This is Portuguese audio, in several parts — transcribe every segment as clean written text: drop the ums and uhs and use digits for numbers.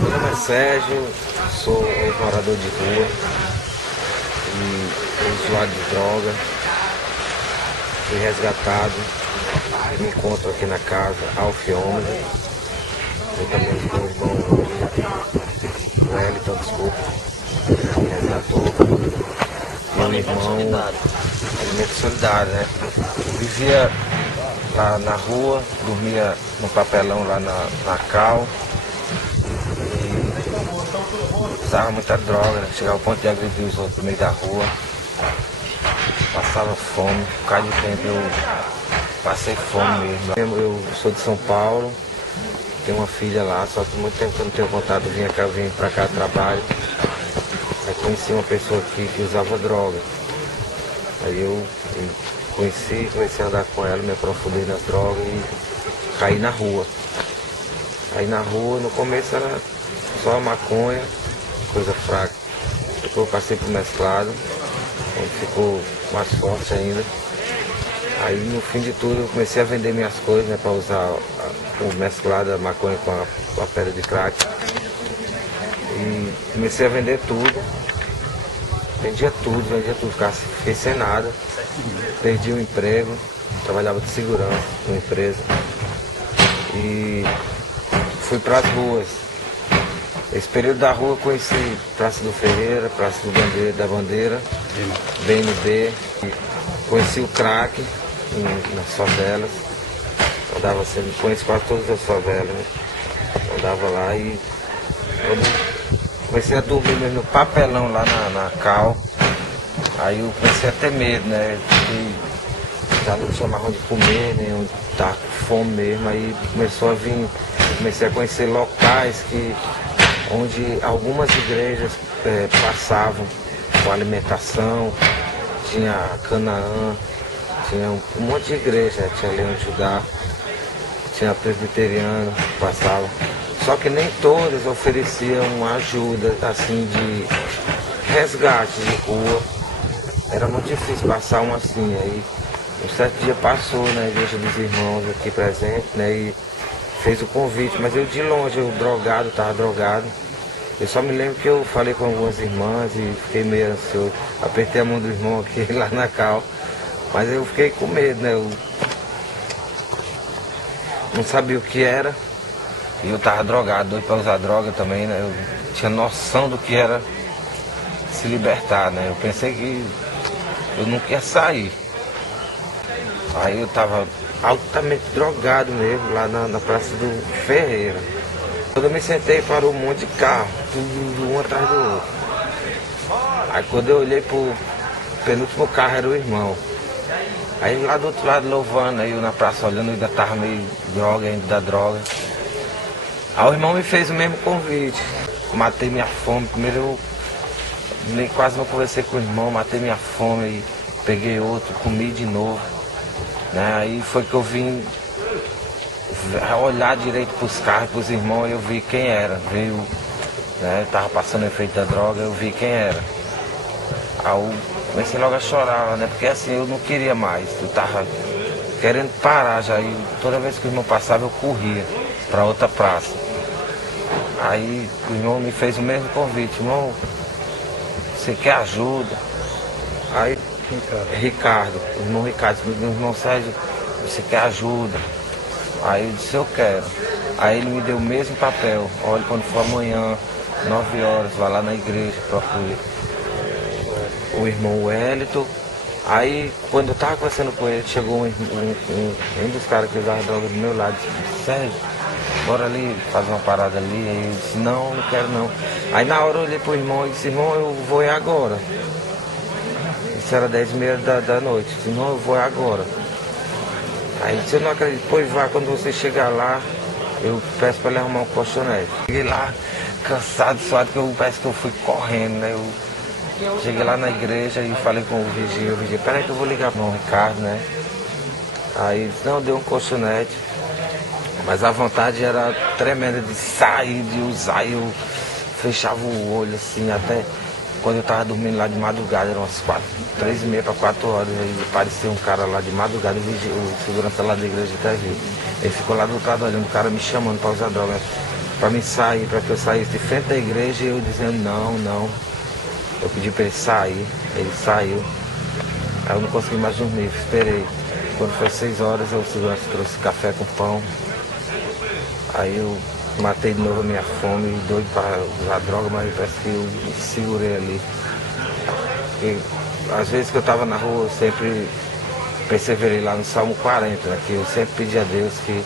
Meu nome é Sérgio, sou morador de rua e usuário de droga. Fui resgatado, me encontro aqui na casa Alfiômega. Eu também estou o Wellington, desculpa, me resgatou. Meu irmão, alimento solidário, né? Vivia lá na rua, dormia no papelão lá na Cal. Usava muita droga, né? Chegava ao ponto de agredir os outros no meio da rua. Passava fome, por causa de tempo eu passei fome mesmo. Eu sou de São Paulo, tenho uma filha lá, só que muito tempo que eu não tenho contato, eu vim pra cá trabalho. Aí conheci uma pessoa aqui que usava droga. Aí eu comecei a andar com ela, me aprofundei nas drogas e caí na rua. Aí na rua, no começo era só maconha, coisa fraca. Depois eu passei pro mesclado, onde ficou mais forte ainda. Aí no fim de tudo eu comecei a vender minhas coisas, né, para usar o mesclado, a maconha com a pedra de crack. E comecei a vender tudo. Vendia tudo, fiquei sem nada. Perdi o emprego, trabalhava de segurança numa empresa. E fui para as ruas. Esse período da rua eu conheci Praça do Ferreira, Praça da Bandeira, BNB, conheci o crack nas favelas. Andava sempre, conheci quase todas as favelas, né? Andava lá e comecei a dormir mesmo no papelão lá na Cal. Aí eu comecei a ter medo, né? E já não tinha mais onde comer, né? Onde tá com fome mesmo. Aí começou a vir, comecei a conhecer locais onde algumas igrejas passavam com alimentação, tinha Canaã, tinha um monte de igreja, né? Tinha Leão de Judá, tinha presbiteriano que passava. Só que nem todas ofereciam ajuda assim de resgate de rua. Era muito difícil passar um assim. Aí um certo dia passou na igreja dos irmãos aqui presente, né? E fez o convite, mas eu de longe, eu estava drogado. Eu só me lembro que eu falei com algumas irmãs e fiquei meio ansioso. Apertei a mão do irmão aqui lá na Cal, mas eu fiquei com medo, né? Eu não sabia o que era. E eu estava drogado, doido para usar droga também, né? Eu tinha noção do que era se libertar, né? Eu pensei que eu não ia sair. Aí eu estava altamente drogado mesmo, lá na Praça do Ferreira. Quando eu me sentei, parou um monte de carro, tudo um atrás do outro. Aí quando eu olhei pro penúltimo carro, era o irmão. Aí lá do outro lado louvando, aí eu na praça olhando, ainda estava meio droga, ainda da droga. Aí o irmão me fez o mesmo convite. Matei minha fome. Primeiro eu nem quase não conversei com o irmão, matei minha fome e peguei outro, comi de novo. Né? Aí foi que eu vim olhar direito pros carros, pros irmãos, e eu vi quem era. Veio, né? Tava passando o efeito da droga, eu vi quem era. Aí eu comecei logo a chorar, né? Porque assim, eu não queria mais. Eu tava querendo parar já. E toda vez que o irmão passava, eu corria para outra praça. Aí o irmão me fez o mesmo convite: irmão, você quer ajuda? Aí Ricardo, o irmão Ricardo, meu irmão Sérgio, você quer ajuda? Aí eu disse, eu quero. Aí ele me deu o mesmo papel: olha, quando for amanhã, 9 horas, vai lá na igreja, procure o irmão Wellington. Aí, quando eu tava conversando com ele, chegou um dos caras que usava droga do meu lado, disse, Sérgio, bora ali fazer uma parada ali. Aí eu disse, não quero não. Aí na hora eu olhei pro irmão e disse, irmão, eu vou ir agora. Isso era 10h30 da noite. Eu disse, irmão, eu vou ir agora. Aí ele disse, eu não acredito. Pois vai, quando você chegar lá, eu peço pra ele arrumar um colchonete. Cheguei lá, cansado, suado, que eu parece que eu fui correndo, né? Eu cheguei lá na igreja e falei com o vigia, peraí que eu vou ligar para o Ricardo, né? Aí ele disse, não, deu um colchonete. Mas a vontade era tremenda de sair, de usar. E eu fechava o olho assim, até quando eu tava dormindo lá de madrugada, eram umas 3h30 para 4 horas. Aí apareceu um cara lá de madrugada, o segurança lá da igreja até viu. Ele ficou lá do outro lado olhando, o cara me chamando para usar droga. para me sair, para que eu saísse de frente da igreja, e eu dizendo não, não. Eu pedi para ele sair, ele saiu. Aí eu não consegui mais dormir, esperei. Quando foi 6 horas, o segurança trouxe café com pão. Aí eu matei de novo a minha fome, doido para usar droga, mas parece que eu me segurei ali. E, às vezes que eu estava na rua, eu sempre perseverei lá no Salmo 40, né, que eu sempre pedi a Deus que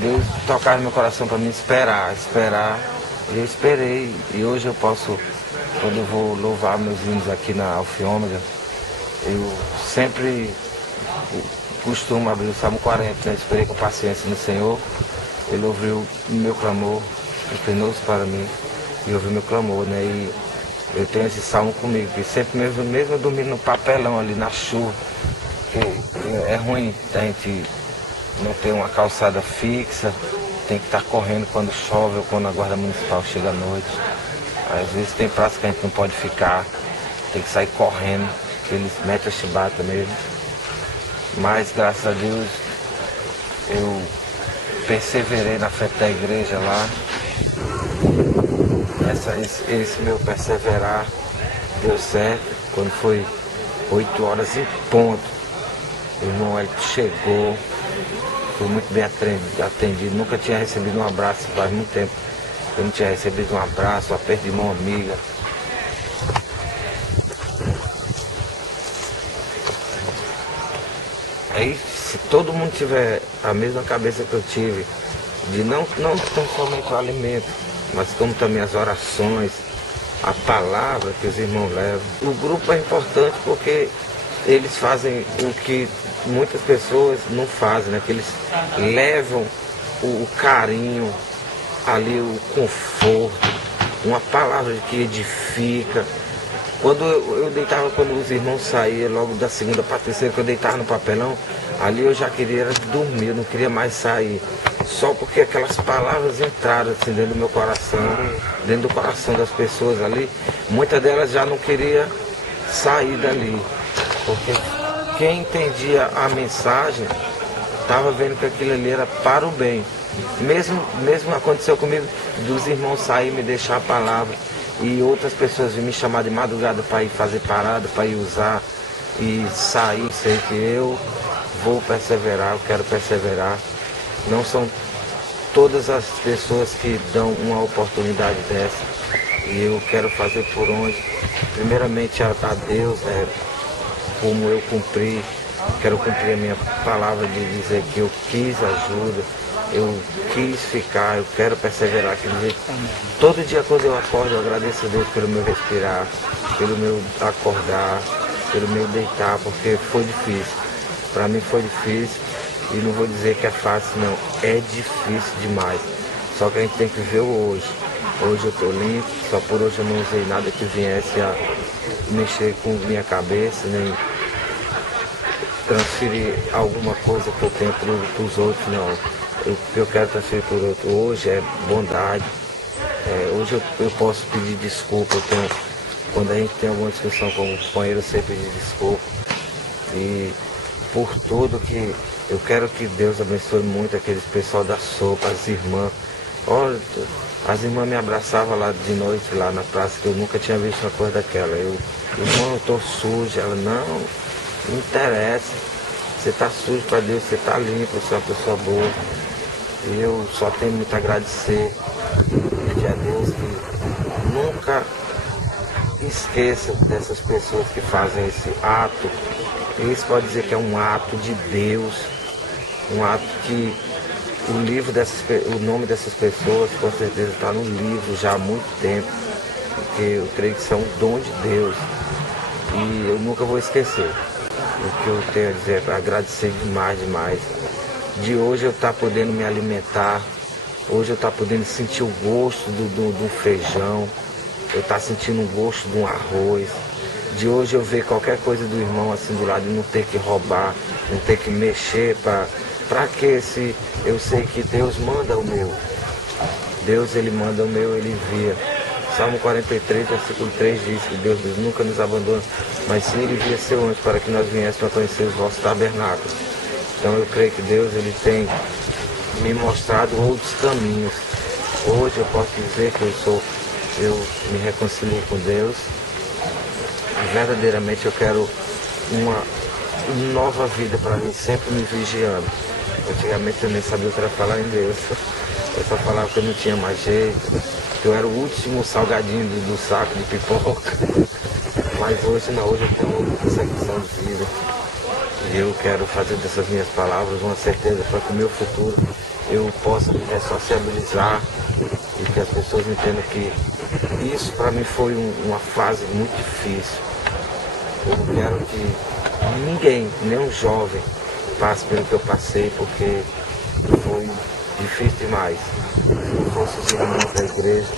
Deus tocasse no meu coração para me esperar. E eu esperei. E hoje eu posso, quando eu vou louvar meus hinos aqui na Alfa e Ômega, eu sempre costumo abrir o Salmo 40, né? Esperei com paciência no Senhor. Ele ouviu o meu clamor, inclinou-se para mim e ouviu o meu clamor, né? E eu tenho esse salmo comigo, que sempre mesmo eu dormindo no papelão ali na chuva, que é ruim a gente não ter uma calçada fixa, tem que estar correndo quando chove ou quando a guarda municipal chega à noite. Às vezes tem praça que a gente não pode ficar, tem que sair correndo, que eles metem a chibata mesmo. Mas graças a Deus eu perseverei na frente da igreja lá. Esse meu perseverar deu certo. Quando foi 8 horas em ponto, o irmão ele chegou, foi muito bem atendido. Nunca tinha recebido um abraço, faz muito tempo eu não tinha recebido um abraço, um aperto de mão amiga. Aí, se todo mundo tiver a mesma cabeça que eu tive, de não tão somente o alimento, mas como também as orações, a palavra que os irmãos levam. O grupo é importante porque eles fazem o que muitas pessoas não fazem, né? Que eles levam o carinho, ali o conforto, uma palavra que edifica. Quando eu deitava, quando os irmãos saíam, logo da segunda para a terceira, que eu deitava no papelão, ali eu já queria dormir, eu não queria mais sair. Só porque aquelas palavras entraram assim dentro do meu coração, dentro do coração das pessoas ali, muitas delas já não queriam sair dali. Porque quem entendia a mensagem estava vendo que aquilo ali era para o bem. Mesmo aconteceu comigo dos irmãos sair e me deixar a palavra. E outras pessoas me chamar de madrugada para ir fazer parada, para ir usar e sair, sei que eu vou perseverar, eu quero perseverar. Não são todas as pessoas que dão uma oportunidade dessa. E eu quero fazer por onde, primeiramente a Deus, como eu cumpri, quero cumprir a minha palavra de dizer que eu quis ajuda, eu quis ficar, eu quero perseverar. Quer dizer, todo dia quando eu acordo, eu agradeço a Deus pelo meu respirar, pelo meu acordar, pelo meu deitar, porque foi difícil. Para mim foi difícil e não vou dizer que é fácil, não. É difícil demais. Só que a gente tem que ver o hoje. Hoje eu estou limpo, só por hoje eu não usei nada que viesse a mexer com minha cabeça, nem transferir alguma coisa que eu tenho para os outros, não. O que eu quero transferir para o outro hoje é bondade. Hoje eu posso pedir desculpa. Quando a gente tem alguma discussão com o companheiro, eu sei pedir desculpa. E por tudo que eu quero que Deus abençoe muito aqueles pessoal da sopa, as irmãs. Olha, as irmãs me abraçavam lá de noite, lá na praça, que eu nunca tinha visto uma coisa daquela. Irmão, eu tô suja. Ela, não interessa. Você tá sujo para Deus, você tá limpo, você é uma pessoa boa. E eu só tenho muito a agradecer. Pedir a Deus que nunca esqueça dessas pessoas que fazem esse ato. Isso pode dizer que é um ato de Deus, um ato que o nome dessas pessoas com certeza está no livro já há muito tempo, porque eu creio que são um dom de Deus e eu nunca vou esquecer. O que eu tenho a dizer é agradecer demais, demais. De hoje eu estar podendo me alimentar, hoje eu estar podendo sentir o gosto do feijão, eu estar sentindo o gosto de um arroz. De hoje eu ver qualquer coisa do irmão assim do lado e não ter que roubar, não ter que mexer para que se eu sei que Deus manda o meu. Deus ele manda o meu, ele envia. Salmo 43, versículo 3 diz que Deus nunca nos abandona, mas sim ele envia seu anjo para que nós viéssemos a conhecer os vossos tabernáculos. Então eu creio que Deus ele tem me mostrado outros caminhos. Hoje eu posso dizer que eu me reconcilio com Deus. Verdadeiramente eu quero uma nova vida para mim, sempre me vigiando. Antigamente eu nem sabia o que era falar em Deus. Eu só falava que eu não tinha mais jeito, que eu era o último salgadinho do saco de pipoca. Mas hoje não, hoje eu tenho uma perseguição de vida. E eu quero fazer dessas minhas palavras uma certeza para que o meu futuro eu possa me ressociabilizar e que as pessoas entendam que isso para mim foi uma fase muito difícil. Eu não quero que ninguém, nem um jovem, passe pelo que eu passei, porque foi difícil demais. Se não fosse os irmãos da igreja,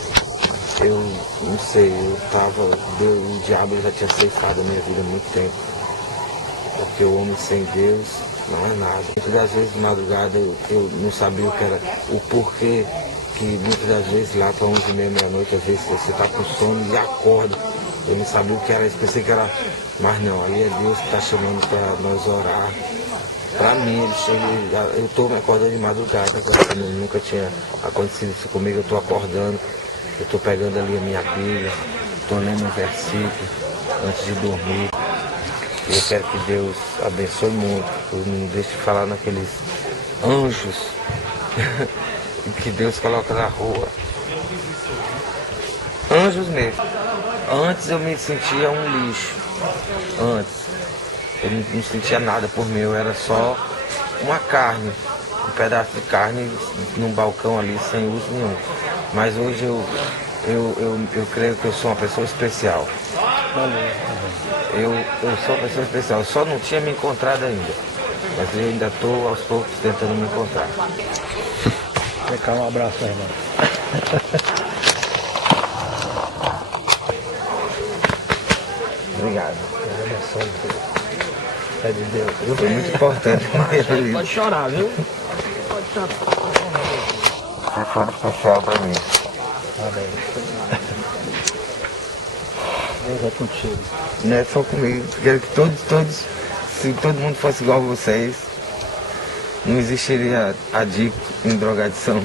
eu não sei, o diabo já tinha ceifado a minha vida há muito tempo. Porque o homem sem Deus não é nada. Muitas das vezes de madrugada eu não sabia o que era, o porquê, que muitas das vezes lá para 11h30, meia-noite, às vezes você está com sono e acorda. Eu não sabia o que era isso, pensei que era, mas não, aí é Deus que está chamando para nós orar. Para mim, eu estou me acordando de madrugada, agora, nunca tinha acontecido isso comigo, eu estou acordando, eu estou pegando ali a minha Bíblia, estou lendo um versículo antes de dormir. E eu quero que Deus abençoe muito, não deixe de falar naqueles anjos que Deus coloca na rua. Anjos mesmo. Antes eu me sentia um lixo. Antes. Eu não sentia nada por mim, eu era só uma carne. Um pedaço de carne num balcão ali sem uso nenhum. Mas hoje eu creio que eu sou uma pessoa especial. Eu sou uma pessoa especial, eu só não tinha me encontrado ainda. Mas eu ainda estou aos poucos tentando me encontrar. Vem cá, um abraço, irmão. Obrigado. É de Deus. Foi muito importante. Pode chorar, viu? Pode chorar. Você foi especial para mim. Amém. Deus é contigo. Não é só comigo. Quero que todos, se todo mundo fosse igual a vocês, não existiria adicto em drogadição.